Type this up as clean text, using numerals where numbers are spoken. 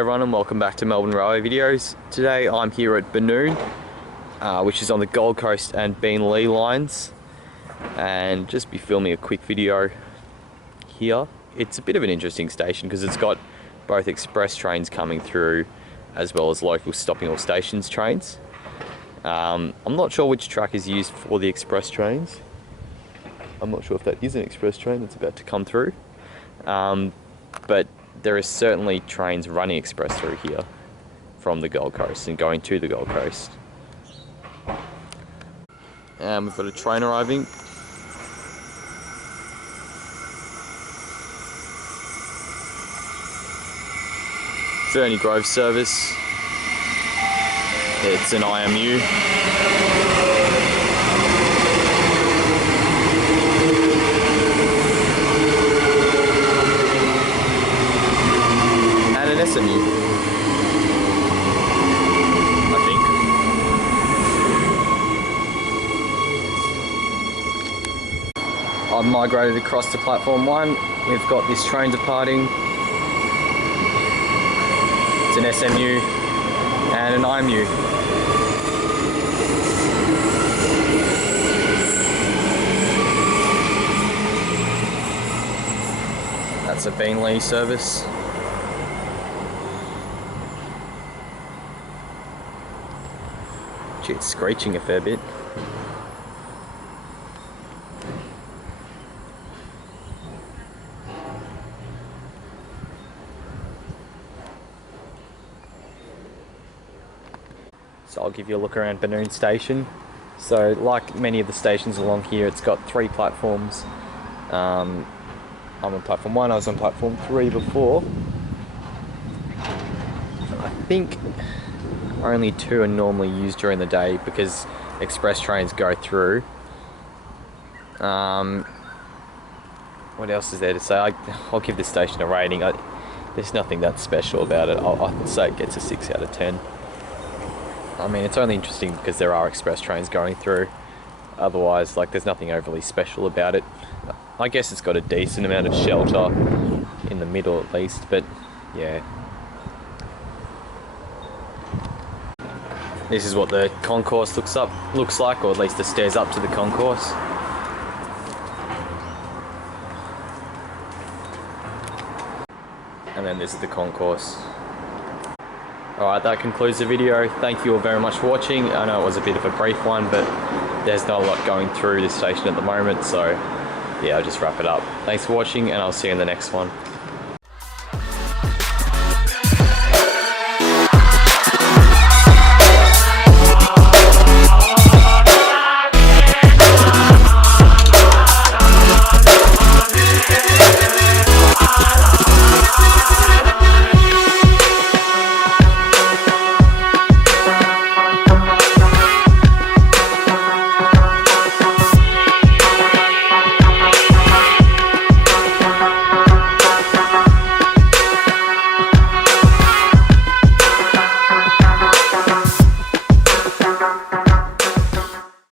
everyone and welcome back to Melbourne Railway videos. Today I'm here at Banoon, which is on the Gold Coast and Beenleigh lines, and just be filming a quick video here. It's a bit of an interesting station because it's got both express trains coming through as well as local stopping all stations trains. I'm not sure which track is used for the express trains. I'm not sure if that is an express train that's about to come through, but there is certainly trains running express through here from the Gold Coast and going to the Gold Coast. And we've got a train arriving. Ferny Grove service. It's an IMU. SMU, I think. I've migrated across to platform 1. We've got this train departing. It's an SMU and an IMU. That's a Beenleigh service. It's screeching a fair bit. So I'll give you a look around Banoon station. So like many of the stations along here, it's got 3 platforms. I'm on platform 1, I was on platform 3 before. I think only 2 are normally used during the day because express trains go through. What else is there to say? I'll give this station a rating. There's nothing that special about it. I'd say it gets a 6 out of 10. I mean, it's only interesting because there are express trains going through. Otherwise, there's nothing overly special about it. I guess it's got a decent amount of shelter in the middle at least, but yeah. This is what the concourse looks like, or at least the stairs up to the concourse. And then this is the concourse. Alright, that concludes the video. Thank you all very much for watching. I know it was a bit of a brief one, but there's not a lot going through this station at the moment, so yeah, I'll just wrap it up. Thanks for watching, and I'll see you in the next one.